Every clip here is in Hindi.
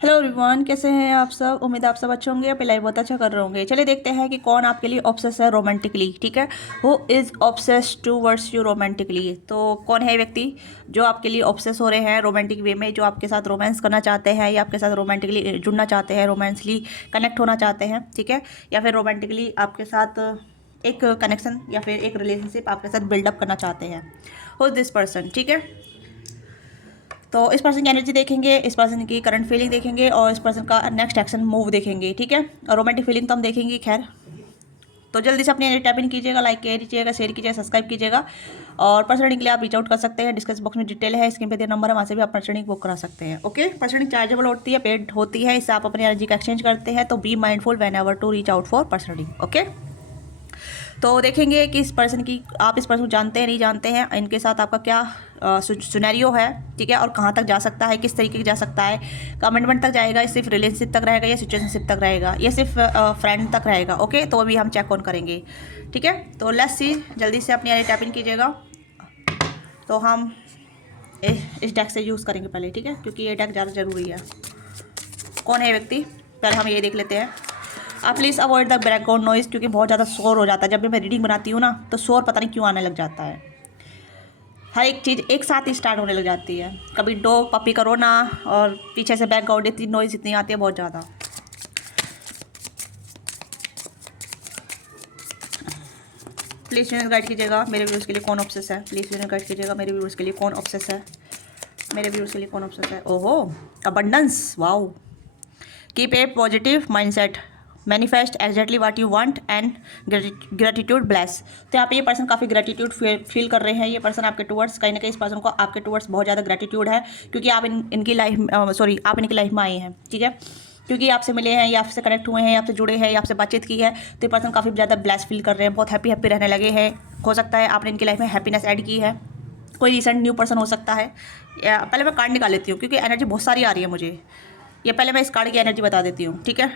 हेलो एवरीवन, कैसे हैं आप सब। उम्मीद है आप सब अच्छे होंगे, अपनी लाइफ बहुत अच्छा कर रहे होंगे। चलिए देखते हैं कि कौन आपके लिए ऑब्सेस है रोमांटिकली। ठीक है, who is obsess towards you romantically. तो कौन है व्यक्ति जो आपके लिए ऑब्सेस हो रहे हैं रोमांटिक वे में, जो आपके साथ रोमांस करना चाहते हैं या आपके साथ रोमांटिकली जुड़ना चाहते हैं, रोमांसली कनेक्ट होना चाहते हैं। ठीक है, या फिर रोमांटिकली आपके साथ एक कनेक्शन या फिर एक रिलेशनशिप आपके साथ बिल्डअप करना चाहते हैं। Who is this person. ठीक है, तो इस पर्सन की एनर्जी देखेंगे, इस पर्सन की करंट फीलिंग देखेंगे और इस पर्सन का नेक्स्ट एक्शन मूव देखेंगे। ठीक है, और रोमांटिक फीलिंग तो हम देखेंगे खैर। तो जल्दी से अपनी एनर्जी टैप इन कीजिएगा, लाइक कीजिएगा, शेयर कीजिएगा, सब्सक्राइब कीजिएगा। और पर्सनलिंग के लिए आप रीच आउट कर सकते हैं। डिस्क्रिप्शन बॉक्स में डिटेल है, स्क्रीन पे दिया नंबर है, वहाँ से भी आप पर्सनलिंग बुक करा सकते हैं। ओके, पर्सनलिंग चार्जेबल होती है, पेड होती है, इससे आप अपनी एनर्जी का एक्सचेंज करते हैं। तो be mindful whenever to reach out for personally. Okay, तो देखेंगे कि इस पर्सन की, आप इस पर्सन को जानते हैं नहीं जानते हैं, इनके साथ आपका क्या सिनेरियो है। ठीक है, और कहाँ तक जा सकता है, किस तरीके से जा सकता है। कमिटमेंट तक जाएगा, या सिर्फ रिलेशनशिप तक रहेगा, या सिचुएशनशिप तक रहेगा, या सिर्फ फ्रेंड तक रहेगा। ओके, तो अभी हम चेक ऑन करेंगे। ठीक है, तो लेट्स सी, जल्दी से अपनी टैप इन कीजिएगा। तो हम इस डेक से यूज़ करेंगे पहले। ठीक है, क्योंकि ये डेक ज़्यादा ज़रूरी है। कौन है व्यक्ति, पहले हम ये देख लेते हैं। आप please avoid the background noise, क्योंकि बहुत ज़्यादा शोर हो जाता है। जब भी मैं रीडिंग बनाती हूँ ना, तो शोर पता नहीं क्यों आने लग जाता है। हर एक चीज़ एक साथ ही स्टार्ट होने लग जाती है। कभी डॉग पपी का रोना, और पीछे से बैकग्राउंड इतनी नॉइज़ इतनी आती है, बहुत ज़्यादा। प्लीज़ यूनियन गाइड कीजिएगा मेरे व्यूअर्स के लिए कौन ऑब्सेस है। प्लीज़ यूनियन गाइड कीजिएगा मेरे व्यूअर्स के लिए कौन ऑब्सेस है। मेरे व्यूअर्स के लिए कौन ऑब्सेस है। ओहो, abundance, wow. Keep a positive mindset, manifest exactly what you want and gratitude bless. तो यहाँ पे ये पर्सन काफ़ी ग्रेटिट्यूड फील कर रहे हैं। ये पर्सन आपके टूवर्ड्स, कहीं ना कहीं इस पर्सन को आपके टूवर्ड्स बहुत ज़्यादा ग्रेटिट्यूड है, क्योंकि आप इनकी लाइफ आप इनकी लाइफ में आए हैं। ठीक है, क्योंकि आपसे मिले हैं या आपसे कनेक्ट हुए हैं या आपसे जुड़े हैं या आपसे बातचीत की है, तो ये पर्सन काफ़ी ज़्यादा ब्लेस फील कर रहे हैं, बहुत हैप्पी हैप्पी रहने लगे हैं। हो सकता है आपने इनकी लाइफ में हैप्पीनेस ऐड की है। कोई रिसेंट न्यू पर्सन हो सकता है। या पहले मैं कार्ड निकाल लेती हूँ, क्योंकि एनर्जी बहुत सारी आ रही है मुझे। ये पहले मैं इस कार्ड की एनर्जी बता देती हूँ। ठीक है,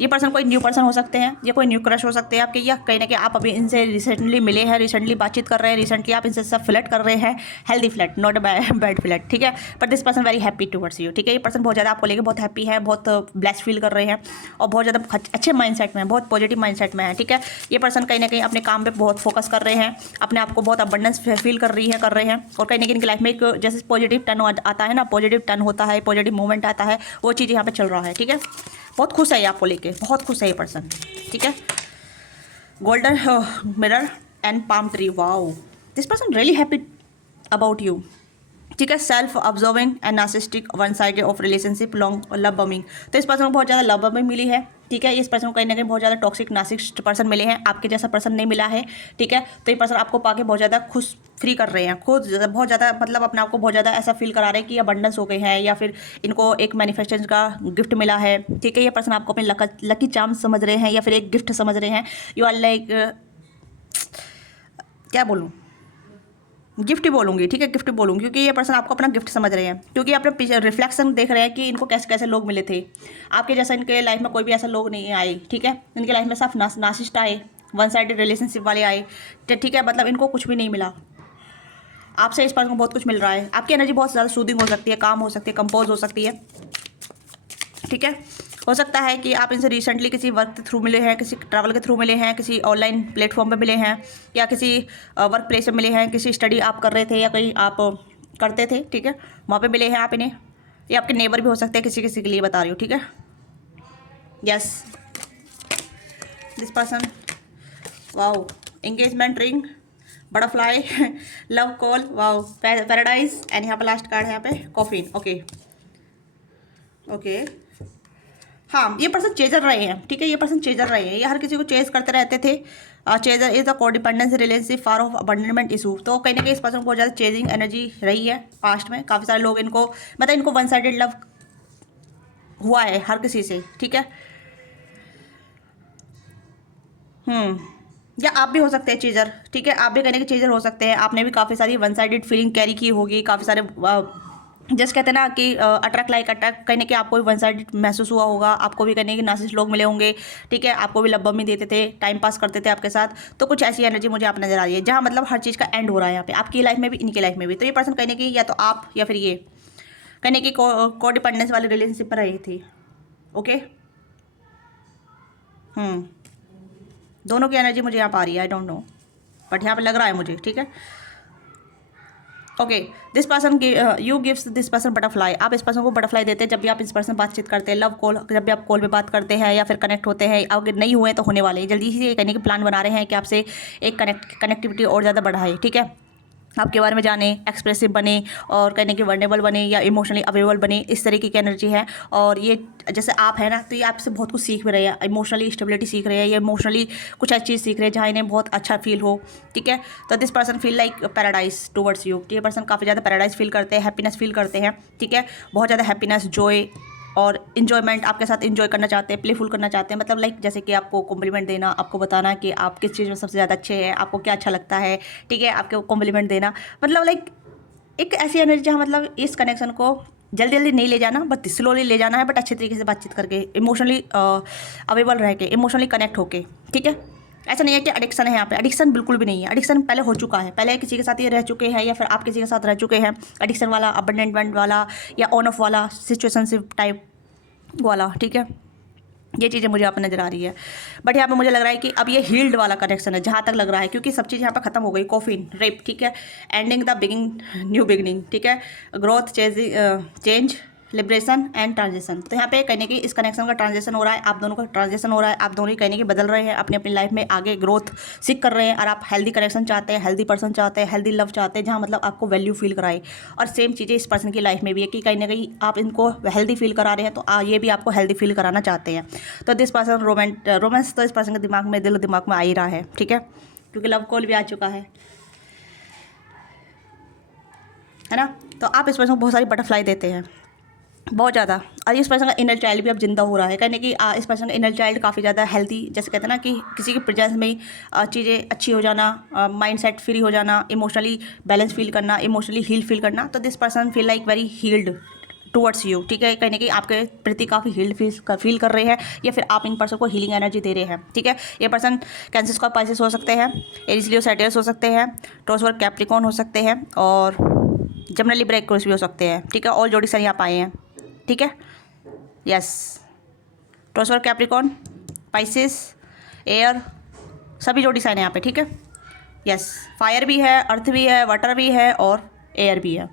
ये पर्सन कोई न्यू पर्सन हो सकते हैं, या कोई न्यू क्रश हो सकते हैं आपके, या कहीं ना कहीं आप अभी इनसे रिसेंटली मिले हैं, रिसेंटली बातचीत कर रहे हैं, रिसेंटली आप इनसे सब फ्लर्ट कर रहे हैं। Healthy flirt, not bad flirt. ठीक है, but this person very happy towards you. ठीक है, ये पर्सन बहुत ज़्यादा आपको लेकर बहुत हैप्पी है, बहुत ब्लेस फील कर रहे हैं, और बहुत ज़्यादा अच्छे माइंडसेट में है, बहुत पॉजिटिव माइंडसेट में है। ठीक है, ये पर्सन कहीं ना कहीं अपने काम पे बहुत फोकस कर रहे हैं, अपने आप को बहुत अबंडेंस फील कर रहे हैं, और कहीं ना कहीं इनकी लाइफ में एक जैसे पॉजिटिव टर्न आता है ना, पॉजिटिव टर्न होता है, पॉजिटिव मूवमेंट आता है, वो चीज़ यहाँ पे चल रहा है। ठीक है, बहुत खुश है ये आपको लेके, बहुत खुश है ये पर्सन। ठीक है, golden mirror and palm tree, wow. This person really happy about you. ठीक है, self observing and narcissistic one sided of relationship long love bombing. तो इस पर्सन को बहुत ज़्यादा लव बमिंग मिली है। ठीक है, इस पर्सन को कहीं ना कहीं बहुत ज़्यादा टॉक्सिक नार्सिसिस्ट पर्सन मिले हैं, आपके जैसा पर्सन नहीं मिला है। ठीक है, तो ये पर्सन आपको पाके बहुत ज़्यादा खुश फ्री कर रहे हैं, खुद बहुत ज़्यादा, मतलब अपने आप को बहुत ज़्यादा ऐसा फील करा रहे हैं कि अबंडेंस हो गए हैं, या फिर इनको एक मैनिफेस्टेशन का गिफ्ट मिला है। ठीक है, ये पर्सन आपको अपने लकी चार्म समझ रहे हैं, या फिर एक गिफ्ट समझ रहे हैं। यू आर लाइक, क्या बोलूँ, गिफ्ट ही बोलूँगी। ठीक है, गिफ्ट बोलूँगी, क्योंकि ये पर्सन आपको अपना गिफ्ट समझ रहे हैं, क्योंकि अपने पीछे रिफ्लेक्शन देख रहे हैं कि इनको कैसे कैसे लोग मिले थे। आपके जैसा इनके लाइफ में कोई भी ऐसा लोग नहीं आए। ठीक है, इनके लाइफ में सिर्फ नार्सिसिस्ट आए, वन साइडेड रिलेशनशिप वाले आए। ठीक है, मतलब इनको कुछ भी नहीं मिला। आपसे इस पर्सन को बहुत कुछ मिल रहा है। आपकी एनर्जी बहुत ज़्यादा सूदिंग हो सकती है, काम हो सकती है, कंपोज हो सकती है। ठीक है, हो सकता है कि आप इनसे रिसेंटली किसी वर्क के थ्रू मिले हैं, किसी ट्रैवल के थ्रू मिले हैं, किसी ऑनलाइन प्लेटफॉर्म पे मिले हैं, या किसी वर्क प्लेस पे मिले हैं, किसी स्टडी आप कर रहे थे या कहीं आप करते थे। ठीक है, वहाँ पे मिले हैं आप इन्हें, या आपके नेबर भी हो सकते हैं, किसी किसी के लिए बता रही हूँ। ठीक है, yes, this person, wow, engagement ring, butterfly, love call, wow, paradise, and यहाँ पर लास्ट कार्ड है, यहाँ पे कॉफिन। ओके ओके, हाँ, ये पर्सन चेजर रहे हैं। ठीक है, ये पर्सन चेजर रहे हैं, ये हर किसी को चेज करते रहते थे। Chaser is the codependence relationship fear of abandonment issue. तो कहीं ना कहीं इस पर्सन को बहुत ज़्यादा चेजिंग एनर्जी रही है पास्ट में। काफ़ी सारे लोग इनको, मतलब इनको वन साइडेड लव हुआ है हर किसी से। ठीक है, या आप भी हो सकते हैं चेजर। ठीक है, आप भी कहने के चेजर हो सकते हैं। आपने भी काफ़ी सारी वन साइडेड फीलिंग कैरी की होगी, काफ़ी सारे जैसे कहते हैं ना कि अट्रैक्ट लाइक अट्रैक्ट, कहने के आपको भी वन साइड महसूस हुआ होगा, आपको भी कहने के नार्सिसिस्ट लोग मिले होंगे। ठीक है, आपको भी लव में देते थे, टाइम पास करते थे आपके साथ। तो कुछ ऐसी एनर्जी मुझे आप नजर आ रही है, जहाँ मतलब हर चीज़ का एंड हो रहा है यहाँ पे, आपकी लाइफ में भी, इनकी लाइफ में भी। तो ये पर्सन कहने की, या तो आप या फिर ये कहने की को डिपेंडेंस वाली रिलेशनशिप में रही थी। ओके, दोनों की एनर्जी मुझे यहाँ पर आ रही है, आई डोंट नो, बट यहाँ पे लग रहा है मुझे, ठीक है। Okay, this person you gives this person butterfly. आप इस पर्सन को बटरफ्लाई देते हैं जब भी आप इस पर्सन बातचीत करते हैं, लव कॉल, जब भी आप कॉल पे बात करते हैं या फिर कनेक्ट होते हैं, अगर नहीं हुए तो होने वाले हैं, जल्दी से कहने की प्लान बना रहे हैं कि आपसे एक कनेक्टिविटी और ज़्यादा बढ़ाए, ठीक है। आपके बारे में जाने, एक्सप्रेसिव बने और कहने की वर्नेबल बने या इमोशनली अवेलेबल बने, इस तरीके की एनर्जी है। और ये जैसे आप है ना, तो ये आपसे बहुत कुछ सीख भी रहे हैं, इमोशनली स्टेबिलिटी सीख रहे हैं, या इमोशनली कुछ ऐसी चीज़ सीख रहे हैं जहाँ इन्हें बहुत अच्छा फील हो, ठीक है। तो this person feel like paradise towards you. ये पर्सन काफ़ी ज़्यादा पैराडाइज फील करते हैं, हैप्पीनेस फील करते हैं, ठीक है। बहुत ज़्यादा हैप्पीनेस, जॉय और इन्जॉयमेंट आपके साथ इन्जॉय करना चाहते हैं, प्लेफुल करना चाहते हैं, मतलब लाइक जैसे कि आपको कॉम्प्लीमेंट देना, आपको बताना कि आप किस चीज़ में सबसे ज़्यादा अच्छे हैं, आपको क्या अच्छा लगता है, ठीक है, आपको कॉम्प्लीमेंट देना, मतलब लाइक एक ऐसी एनर्जी जहाँ मतलब इस कनेक्शन को जल्दी जल्दी नहीं ले जाना, बट स्लोली ले जाना है, बट अच्छे तरीके से बातचीत करके, इमोशनली अवेलेबल रह के, इमोशनली कनेक्ट होके, ठीक है। ऐसा नहीं है कि एडिक्शन है यहाँ पे, एडिक्शन बिल्कुल भी नहीं है, एडिक्शन पहले हो चुका है, पहले किसी के साथ ये रह चुके हैं या फिर आप किसी के साथ रह चुके हैं, एडिक्शन वाला, अबंडेंटमेंट वाला या ऑन ऑफ वाला, सिचुएशनशिप टाइप वाला, ठीक है। ये चीज़ें मुझे यहाँ पर नज़र आ रही है, बट यहाँ पे मुझे लग रहा है कि अब ये हील्ड वाला कनेक्शन है, जहाँ तक लग रहा है, क्योंकि सब चीज़ यहाँ पर खत्म हो गई, कॉफिन रेप, ठीक है, एंडिंग द बिगिंग, न्यू बिगिनिंग, ठीक है, growth, change, liberation and transition. तो यहाँ पे कहने की इस कनेक्शन का ट्रांजिशन हो रहा है, आप दोनों का ट्रांजिशन हो रहा है, आप दोनों ही कहने की बदल रहे हैं, अपनी अपनी लाइफ में आगे ग्रोथ सीख कर रहे हैं, और आप हेल्दी कनेक्शन चाहते हैं, हेल्दी पर्सन चाहते हैं, हेल्दी लव चाहते हैं, जहाँ मतलब आपको वैल्यू फील कराए। और सेम चीज़ें इस पर्सन की लाइफ में भी है कि कहीं ना कहीं आप इनको हेल्दी फील करा रहे हैं, तो ये भी आपको हेल्दी फील कराना चाहते हैं। तो दिस पर्सन रोमांस तो इस पर्सन के दिमाग में, दिल दिमाग में आ ही रहा है, ठीक है, क्योंकि लव कॉल भी आ चुका है ना। तो आप इस पर्सन को बहुत सारी बटरफ्लाई देते हैं, बहुत ज़्यादा, और इस पर्सन का इनर चाइल्ड भी अब जिंदा हो रहा है, कहने कि इस पर्सन का इनर चाइल्ड काफ़ी ज़्यादा हेल्दी, जैसे कहते हैं ना कि किसी के प्रेजेंस में ही चीज़ें अच्छी हो जाना, माइंड सेट फ्री हो जाना, इमोशनली बैलेंस फील करना, इमोशनली हील फील करना। तो this person feel like very healed towards you, ठीक है, कहने कि आपके प्रति काफ़ी हील्ड फील कर रहे हैं, या फिर आप इन पर्सन को हीलिंग एनर्जी दे रहे हैं, ठीक है। ये पर्सन कैंसर का पाइसेस हो सकते हैं, एरीज लियो सैजिटेरियस हो सकते हैं, टॉरस और कैप्रिकॉर्न हो सकते हैं, और जमना लिब्रा एक्वेरियस भी हो सकते हैं, ठीक है। ऑल जोड़ी सर यहाँ पाए हैं, ठीक है, यस, टॉरस और कैप्रिकॉर्न, पाइसेस, एयर, सभी जोड़ी साइन है यहाँ पे, ठीक है, यस। फायर भी है, अर्थ भी है, वाटर भी है और एयर भी है,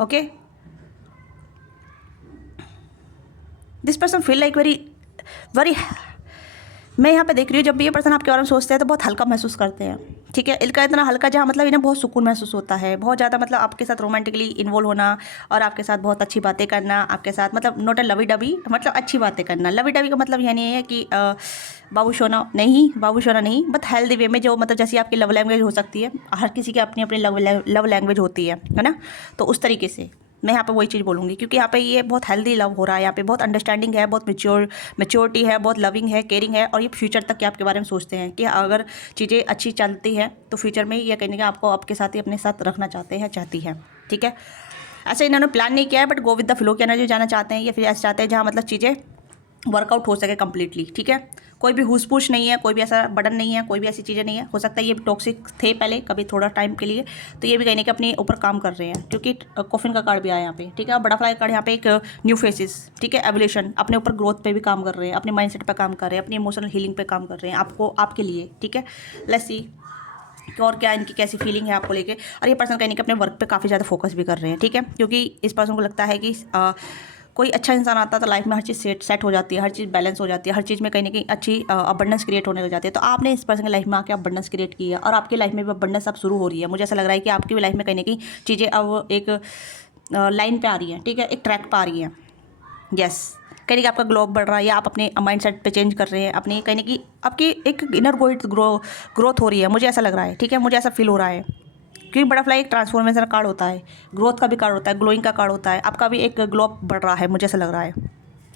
okay. This person feel like very very, मैं यहाँ पे देख रही हूँ जब भी ये पर्सन आपके बारे में सोचते हैं तो बहुत हल्का महसूस करते हैं, ठीक है। इनका इतना हल्का जहाँ मतलब इन्हें बहुत सुकून महसूस होता है, बहुत ज़्यादा, मतलब आपके साथ रोमांटिकली इन्वॉल्व होना और आपके साथ बहुत अच्छी बातें करना, आपके साथ मतलब नोट ए लवी डबी, मतलब अच्छी बातें करना। लवी डबी का मतलब यह नहीं है कि बाबू सोना नहीं, बट हेल्दी वे में, जो मतलब जैसी आपकी लव लैंग्वेज हो सकती है, हर किसी की अपनी अपनी लव लैंग्वेज होती है ना, तो उस तरीके से मैं यहाँ पे वही चीज़ बोलूँगी, क्योंकि यहाँ पे ये बहुत हेल्दी लव हो रहा है, यहाँ पे बहुत अंडरस्टैंडिंग है, बहुत मेच्योरिटी है, बहुत लविंग है, केयरिंग है, और ये फ्यूचर तक के आपके बारे में सोचते हैं कि अगर चीज़ें अच्छी चलती हैं तो फ्यूचर में ये कहने का आपको आपके साथ ही अपने साथ रखना चाहती हैं, ठीक है। ऐसा इन्होंने प्लान नहीं किया है, but go with the flow की एनर्जी जाना चाहते हैं, या फिर ऐसे चाहते हैं जहाँ मतलब चीज़ें वर्कआउट हो सके कम्प्लीटली, ठीक है। कोई भी हुस पुश नहीं है, कोई भी ऐसा बटन नहीं है, कोई भी ऐसी चीज़ें नहीं है। हो सकता है ये भी टॉक्सिक थे पहले कभी थोड़ा टाइम के लिए, तो ये भी कहने के अपने ऊपर काम कर रहे हैं, क्योंकि कॉफिन का कार्ड भी आया यहाँ पे, ठीक है, और बटरफ्लाई कार्ड यहाँ पे एक न्यू फेसिस, ठीक है, एवोल्यूशन, अपने ऊपर ग्रोथ पे भी काम कर रहे हैं, अपने माइंडसेट पे काम कर रहे हैं, अपनी इमोशनल हीलिंग पे काम कर रहे हैं, आपको आपके लिए, ठीक है। लेट्स सी और क्या इनकी कैसी फीलिंग है आपको लेके। और ये पर्सन कहने के अपने वर्क पे काफ़ी ज़्यादा फोकस भी कर रहे हैं, ठीक है, क्योंकि इस पर्सन को लगता है कि कोई अच्छा इंसान आता है तो लाइफ में हर चीज़ सेट हो जाती है, हर चीज़ बैलेंस हो जाती है, हर चीज़ में कहीं ना कहीं अच्छी अबंडेंस क्रिएट होने लग जाती है। तो आपने इस पर्सन की लाइफ में आके अबंडेंस क्रिएट की है, और आपकी लाइफ में भी अबंडेंस अब शुरू हो रही है। मुझे ऐसा लग रहा है कि आपकी भी लाइफ में कहीं ना कहीं चीज़ें अब एक लाइन पे आ रही हैं, ठीक है, एक ट्रैक पे आ रही हैं, यस। कहीं कि आपका ग्लोब बढ़ रहा है, या आप अपने माइंड सेट पर चेंज कर रहे हैं, अपनी कहीं कि आपकी एक इनर ग्रोथ हो रही है, मुझे ऐसा लग रहा है, ठीक है, मुझे ऐसा फील हो रहा है, क्योंकि बटरफ्लाई एक ट्रांसफॉर्मेशन कार्ड होता है, ग्रोथ का भी कार्ड होता है, ग्लोइंग का कार्ड होता है, आपका भी एक ग्लो अप बढ़ रहा है, मुझे ऐसा लग रहा है,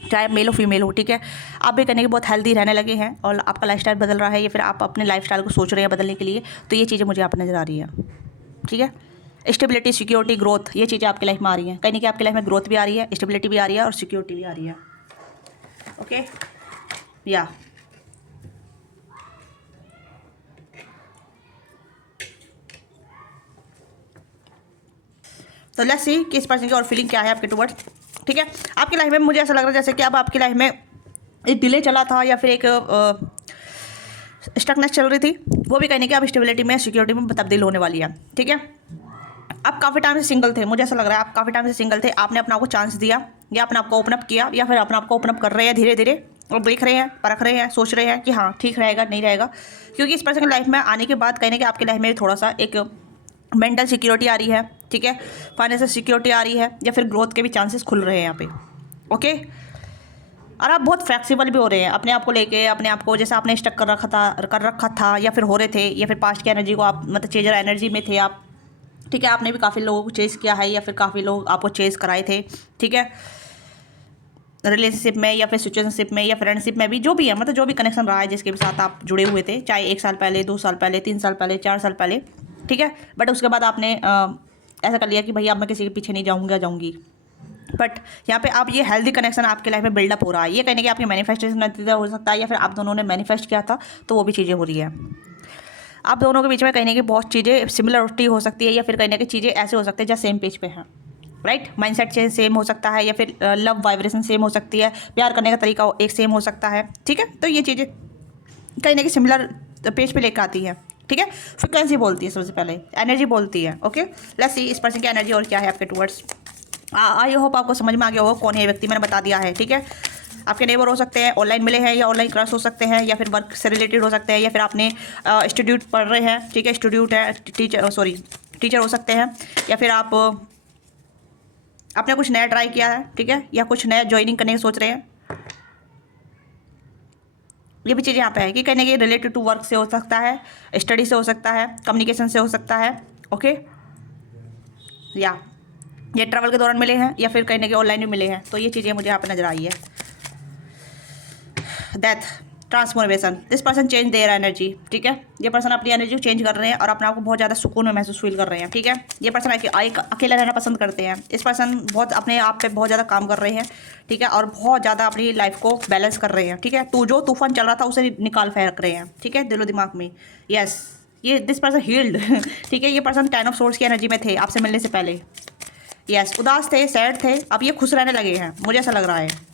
चाहे मेल हो फीमेल हो, ठीक है। आप भी कहने के बहुत हेल्दी रहने लगे हैं, और आपका लाइफस्टाइल बदल रहा है, या फिर आप अपने लाइफस्टाइल को सोच रहे हैं बदलने के लिए, तो ये चीज़ें मुझे यहाँ पर नज़र आ रही है, ठीक है। स्टेबिलिटी, सिक्योरिटी, ग्रोथ, ये चीज़ें आपकी लाइफ में आ रही हैं, कहीं कि आपकी लाइफ में ग्रोथ भी आ रही है, स्टेबिलिटी भी आ रही है, और सिक्योरिटी भी आ रही है, ओके, या तो सो लेट्स सी कि इस पर्सन की और फीलिंग क्या है आपके टुवर्ड्स। ठीक है, आपकी लाइफ में मुझे ऐसा लग रहा है जैसे कि अब आपकी लाइफ में एक डिले चला था या फिर एक स्टकनेस चल रही थी, वो भी कहने की अब स्टेबिलिटी में, सिक्योरिटी में तब्दील होने वाली है। ठीक है, आप काफ़ी टाइम से सिंगल थे, मुझे ऐसा लग रहा है आप काफ़ी टाइम से सिंगल थे, आपने अपने आप को चांस दिया या अपने आप को ओपन अप किया या फिर अपने आप को ओपन अप कर रहे हैं धीरे धीरे और देख रहे हैं, परख रहे हैं, सोच रहे हैं कि हाँ ठीक रहेगा नहीं रहेगा। क्योंकि इस पर्सन की लाइफ में आने के बाद कहने कि आपकी लाइफ में थोड़ा सा एक मेंटल सिक्योरिटी आ रही है। ठीक है, फाइनेंशियल सिक्योरिटी आ रही है या फिर ग्रोथ के भी चांसेस खुल रहे हैं यहाँ पे। ओके, और आप बहुत फ्लेक्सिबल भी हो रहे हैं अपने आप को लेके, अपने आप को जैसा आपने स्टक कर रखा था या फिर हो रहे थे, या फिर पास्ट की एनर्जी को आप मतलब चेजर एनर्जी में थे आप। ठीक है, आपने भी काफ़ी लोगों को चेज़ किया है या फिर काफ़ी लोग आपको चेज़ कराए थे। ठीक है, रिलेशनशिप में या फिर सिचुएशनशिप में या फ्रेंडशिप में भी, जो भी है मतलब जो भी कनेक्शन रहा है जिसके साथ आप जुड़े हुए थे, चाहे 1 साल पहले, 2 साल पहले, 3 साल पहले, 4 साल पहले। ठीक है, बट उसके बाद आपने ऐसा कर लिया कि भैया अब मैं किसी के पीछे नहीं जाऊँगी। बट यहाँ पे आप ये हेल्दी कनेक्शन आपके लाइफ में बिल्डअप हो रहा है। ये कहने कि आपकी मैनिफेस्टेशन नतीजा हो सकता है या फिर आप दोनों ने मैनिफेस्ट किया था तो वो भी चीज़ें हो रही है। आप दोनों के बीच में कहने की बहुत चीज़ें सिमिलरिटी हो सकती है या फिर कहने की चीज़ें ऐसे हो सकती है जहाँ सेम पेज पे हैं। राइट, माइंडसेट सेम हो सकता है या फिर लव वाइब्रेशन सेम हो सकती है, प्यार करने का तरीका एक सेम हो सकता है। ठीक है, तो ये चीज़ें कहीं ना कहीं सिमिलर पेज पे लेकर आती है। ठीक है, फ्रिक्वेंसी बोलती है सबसे पहले, एनर्जी बोलती है। ओके, लेट्स सी इस पर्सन की एनर्जी और क्या है आपके टुवर्ड्स। आई होप आपको समझ में आ गया हो कौन है व्यक्ति, मैंने बता दिया है। ठीक है, आपके नेबर हो सकते हैं, ऑनलाइन मिले हैं या ऑनलाइन क्रश हो सकते हैं या फिर वर्क से रिलेटेड हो सकते हैं या फिर आपने इंस्टीट्यूट पढ़ रहे हैं। ठीक है, इंस्टीट्यूट है, टीचर हो सकते हैं या फिर आप आपने कुछ नया ट्राई किया है। ठीक है, या कुछ नया ज्वाइनिंग करने की सोच रहे हैं। ये भी चीज़ यहाँ पे है कि कहने के रिलेटेड टू वर्क से हो सकता है, स्टडी से हो सकता है, कम्युनिकेशन से हो सकता है। ओके, या ये ट्रैवल के दौरान मिले हैं या फिर कहने के ऑनलाइन भी मिले हैं। तो ये चीज़ें मुझे यहाँ पे नजर आई है। Death, transformation, this person change their energy. ठीक है, ये पर्सन अपनी एनर्जी को चेंज कर रहे हैं और अपने आप को बहुत ज़्यादा सुकून में महसूस फील कर रहे हैं। ठीक है, ये पर्सन अकेला रहना पसंद करते हैं। इस पर्सन बहुत अपने आप पे बहुत ज़्यादा काम कर रहे हैं। ठीक है, और बहुत ज़्यादा अपनी लाइफ को बैलेंस कर रहे हैं। ठीक है, जो तूफान चल रहा था उसे निकाल फेंक रहे हैं। ठीक है, दिलो दिमाग में। यस, ये दिस पर्सन हील्ड। ठीक है, ये पर्सन 10 ऑफ सोर्ड्स की एनर्जी में थे आपसे मिलने से पहले। यस, उदास थे, सैड थे, अब ये खुश रहने लगे हैं, मुझे ऐसा लग रहा है।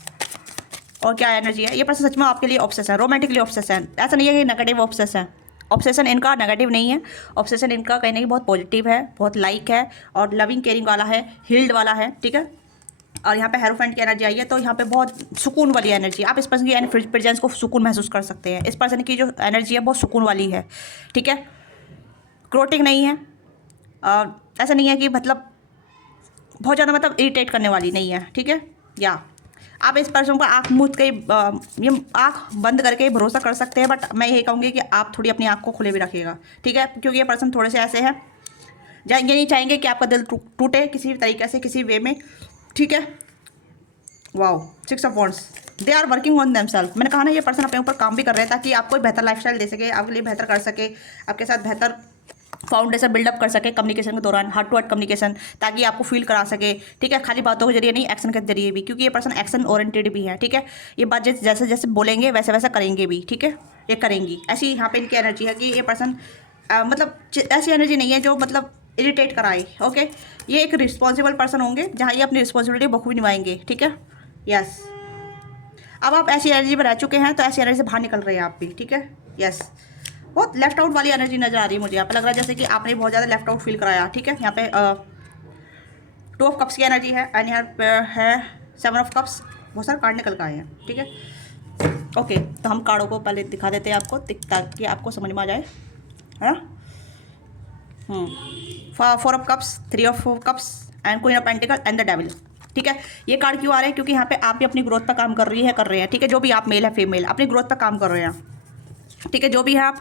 और क्या एनर्जी है, ये पर्सन सच में आपके लिए ऑब्सेस है, रोमांटिकली ऑब्सेस है। ऐसा नहीं है कि नेगेटिव ऑब्सेस है, ऑब्सेशन इनका नेगेटिव नहीं है। ऑब्सेशन इनका कहने की बहुत पॉजिटिव है, बहुत लाइक है और लविंग केयरिंग वाला है, हील्ड वाला है। ठीक है, और यहाँ पे हेरोफेंट की एनर्जी आई है तो यहाँ पे बहुत सुकून वाली एनर्जी, आप इस पर्सन की प्रेजेंस को सुकून महसूस कर सकते हैं। इस पर्सन की जो एनर्जी है बहुत सुकून वाली है। ठीक है, क्रोटिंग नहीं है, ऐसा नहीं है कि मतलब बहुत ज़्यादा मतलब इरिटेट करने वाली नहीं है। ठीक है, या आप इस पर्सन को आँख मूंद के ये आँख बंद करके भरोसा कर सकते हैं, बट मैं यही कहूँगी कि आप थोड़ी अपनी आँख को खुले भी रखिएगा। ठीक है, क्योंकि ये पर्सन थोड़े से ऐसे हैं ये नहीं चाहेंगे कि आपका दिल टूटे किसी भी तरीके से, किसी वे में। ठीक है, wow, 6 of wands, they are working on themselves. मैंने कहा ना ये पर्सन अपने ऊपर काम भी कर रहे हैं ताकि आपको बेहतर लाइफस्टाइल दे सके, आपके लिए बेहतर कर सके, आपके साथ बेहतर फाउंडेशन बिल्डअप कर सके कम्युनिकेशन के दौरान, हार्ट टू हार्ट कम्युनिकेशन, ताकि आपको फील करा सके। ठीक है, खाली बातों के जरिए नहीं, एक्शन के जरिए भी, क्योंकि ये पर्सन एक्शन ओरिएंटेड भी है। ठीक है, ये बात जैसे जैसे बोलेंगे वैसे वैसा करेंगे भी। ठीक है, ये करेंगी, ऐसी यहाँ पे इनकी एनर्जी है कि ये पर्सन मतलब ऐसी एनर्जी नहीं है जो मतलब इरिटेट कराए। ओके, ये एक रिस्पॉन्सिबल पर्सन होंगे जहाँ ये अपनी रिस्पॉन्सिबिलिटी बखूबी निभाएंगे। ठीक है, यस, अब आप ऐसी एनर्जी में रह चुके हैं तो ऐसी एनर्जी से बाहर निकल रहे हैं आप भी। ठीक है, यस, बहुत लेफ्ट आउट वाली एनर्जी नजर आ रही है मुझे। यहाँ पे लग रहा है जैसे कि आपने बहुत ज़्यादा लेफ्ट आउट फील कराया। ठीक है, यहाँ पे 2 ऑफ कप्स की एनर्जी है एंड यहाँ पे है 7 ऑफ कप्स, बहुत सारे कार्ड निकल के आए हैं। ठीक है, ओके, तो हम कार्डों को पहले दिखा देते हैं आपको ताकि आपको समझ में आ जाए, है ना। 4 of cups, 3 of cups and queen of pentacle and the devil. ठीक है, ये कार्ड क्यों आ रहे हैं, क्योंकि यहाँ पे आप भी अपनी ग्रोथ पर काम कर रहे हैं। ठीक है, जो भी आप मेल है फीमेल अपनी ग्रोथ पर काम कर रहे हैं। ठीक है, जो भी है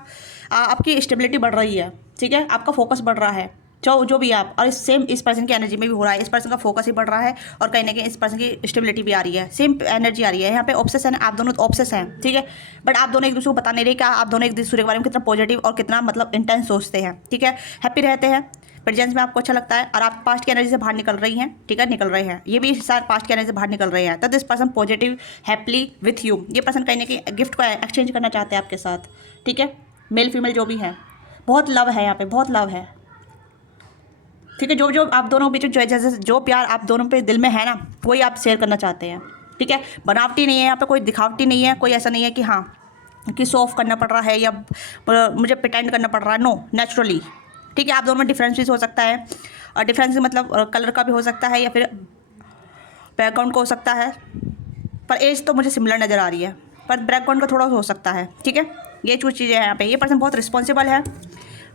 आपकी स्टेबिलिटी बढ़ रही है। ठीक है, आपका फोकस बढ़ रहा है, जो भी आप, और सेम इस पर्सन की एनर्जी में भी हो रहा है। इस पर्सन का फोकस ही बढ़ रहा है और कहीं ना कहीं इस पर्सन की स्टेबिलिटी भी आ रही है, सेम एनर्जी आ रही है। यहाँ पे ऑब्सेशन है, आप दोनों ऑब्सेस हैं। ठीक है, बट आप दोनों एक दूसरे को बता नहीं रहे कि आप दोनों एक दूसरे के बारे में कितना पॉजिटिव और कितना मतलब इंटेंस सोचते हैं। ठीक है, हैप्पी रहते हैं, प्रेजेंस में आपको अच्छा लगता है और आप पास्ट की एनर्जी से बाहर निकल रही हैं। ठीक है, निकल रहे हैं, ये भी सारे पास्ट की एनर्जी से बाहर निकल रहे हैं। तो this person positive happy with you, ये पर्सन कहीं ना कहीं गिफ्ट को एक्सचेंज करना चाहते हैं आपके साथ। ठीक है, मेल फीमेल जो भी है, बहुत लव है यहाँ पे, बहुत लव है। ठीक है, जो जो आप दोनों के बीच में जो जैसे जो प्यार आप दोनों पे दिल में है ना, वही आप शेयर करना चाहते हैं। ठीक है, बनावटी नहीं है यहाँ पे, कोई दिखावटी नहीं है, कोई ऐसा नहीं है कि हाँ कि शो ऑफ करना पड़ रहा है या मुझे प्रिटेंड करना पड़ रहा है। No, naturally. ठीक है, आप दोनों में डिफरेंस भी हो सकता है, और डिफरेंस मतलब कलर का भी हो सकता है या फिर बैकग्राउंड का हो सकता है, पर एज तो मुझे सिमिलर नज़र आ रही है, पर बैकग्राउंड का थोड़ा हो सकता है। ठीक है, ये कुछ चीज़ें हैं यहाँ पे। ये पर्सन बहुत रिस्पॉन्सिबल है,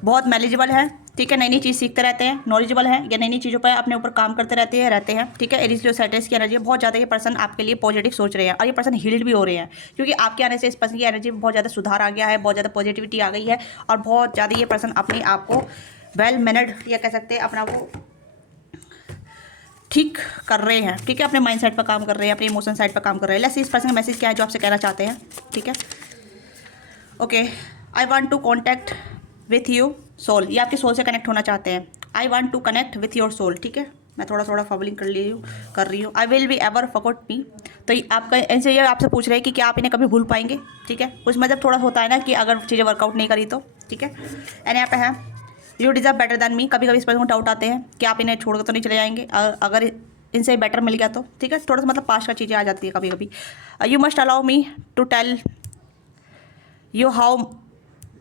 बहुत मैनेजेबल है। ठीक है, नई नई चीज़ सीखते रहते हैं, नॉलेजेबल है, या नई नई चीज़ों पर अपने ऊपर काम करते रहते हैं। ठीक है, एरीज लियो सैजिटेरियस की एनर्जी बहुत ज़्यादा ये पर्सन आपके लिए पॉजिटिव सोच रहे हैं, और ये पर्सन हील्ड भी हो रहे हैं, क्योंकि आपके आने से इस पर्सन की एनर्जी में बहुत ज़्यादा सुधार आ गया है, बहुत ज़्यादा पॉजिटिविटी आ गई है, और बहुत ज़्यादा ये पर्सन अपने आप को वेल मैनर्ड या कह सकते हैं अपना वो ठीक कर रहे हैं। ठीक है, अपने माइंड सेट पर काम कर रहे हैं, अपने इमोशन साइड पर काम कर रहे हैं। लेट्स सी इस पर्सन का मैसेज क्या है जो आपसे कहना चाहते हैं। ठीक है, okay, I want to contact with you soul, ये आपके सोल से कनेक्ट होना चाहते हैं। I want to connect with your soul. ठीक है, मैं थोड़ा थोड़ा फबलिंग कर रही हूँ। I will be ever forgot me, तो आपका इनसे ये आपसे पूछ रहे हैं कि क्या आप इन्हें कभी भूल पाएंगे। ठीक है, कुछ मतलब थोड़ा होता है ना कि अगर चीज़ें वर्कआउट नहीं करी तो। ठीक है, एंड यहाँ पे है you deserve better than me, कभी कभी इस पर डाउट आते हैं कि आप इन्हें छोड़कर तो नहीं चले जाएंगे अगर इनसे बेटर मिल गया तो। ठीक है, थोड़ा सा मतलब पास का चीज़ें आ जाती है कभी कभी। You must allow me to tell you how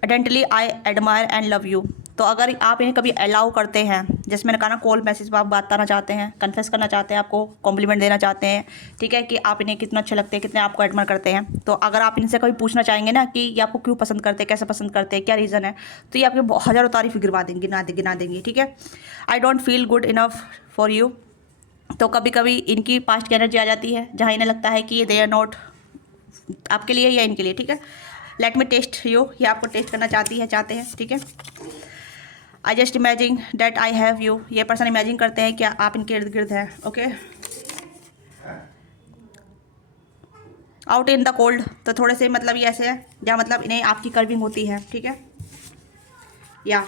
ardently I admire and love you, तो अगर आप इन्हें कभी अलाउ करते हैं, जैसे मैंने कहा ना कॉल मैसेज पर आप बताना चाहते हैं, कन्फेस करना चाहते हैं, आपको कॉम्प्लीमेंट देना चाहते हैं। ठीक है, कि आप इन्हें कितना अच्छे लगते हैं, कितने आपको एडमायर करते हैं, तो अगर आप इनसे कभी पूछना चाहेंगे ना कि ये आपको क्यों पसंद करते हैं, कैसे पसंद करते हैं, क्या रीज़न है, तो ये आपके हज़ारों तारीफ गिना देंगी। ठीक है, I don't feel good enough for you, तो कभी कभी इनकी पास्ट की एनर्जी आ जाती है जहाँ इन्हें लगता है कि ये दे आर नॉट आपके लिए या इनके लिए। ठीक है, लेट मी टेस्ट यू, ये आपको टेस्ट करना चाहते हैं। ठीक है, I just imagine that I have you, ये पर्सन इमेजिन करते हैं कि आप इनके इर्द गिर्द हैं। Okay, out in the cold, तो थोड़े से मतलब ये ऐसे है जहाँ मतलब इन्हें आपकी कर्विंग होती है। ठीक है, या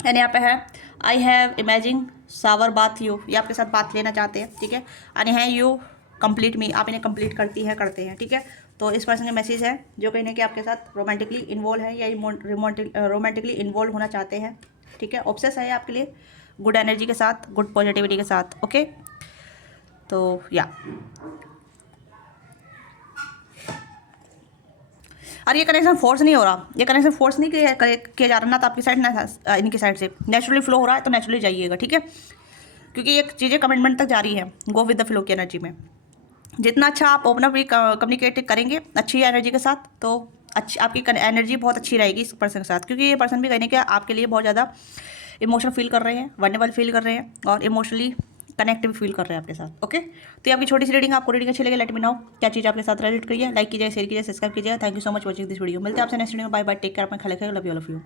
एंड यहाँ पे है I have imagine shower bath you, ये आपके साथ बात लेना चाहते हैं। ठीक है, एंड है यू कंप्लीट मी, आप इन्हें कंप्लीट करते हैं। ठीक है, तो इस पर्सन का मैसेज है जो कहीं ना कि आपके साथ रोमांटिकली इन्वॉल्व है या रोमांटिकली इन्वॉल्व होना चाहते हैं। ठीक है, ऑब्सेस है आपके लिए गुड एनर्जी के साथ, गुड पॉजिटिविटी के साथ। ओके, तो या और ये कनेक्शन फोर्स नहीं हो रहा, ये कनेक्शन फोर्स नहीं किया जा रहा ना, तो आपकी साइड ना इनकी साइड से नेचुरली फ्लो हो रहा है, तो नेचुरली जाइएगा। ठीक है, क्योंकि ये चीज़ें कमिटमेंट तक जा रही है, गो विद द फ्लो की एनर्जी में। जितना अच्छा आप ओपन अप कम्युनिकेट करेंगे अच्छी एनर्जी के साथ, तो अच्छी आपकी एनर्जी बहुत अच्छी रहेगी इस पर्सन के साथ, क्योंकि ये पर्सन भी कहने के आपके लिए बहुत ज़्यादा इमोशनल फील कर रहे हैं, वनरेबल फील कर रहे हैं, और इमोशनली कनेक्टिव फील कर रहे हैं आपके साथ। ओके, तो ये आपकी छोटी सी रीडिंग, आपको रीडिंग अच्छी लगे, लेट मी नो क्या चीज़ आपके साथ रिलेट करिए, लाइक कीजिए, शेयर कीजिए, सब्सक्राइब कीजिए। Thank you so much watching this video. मिलते हैं आपसे नेक्स्ट वीडियो में। बाय बाय, टेक केयर, अपना ख्याल रखिएगा, love you all of you.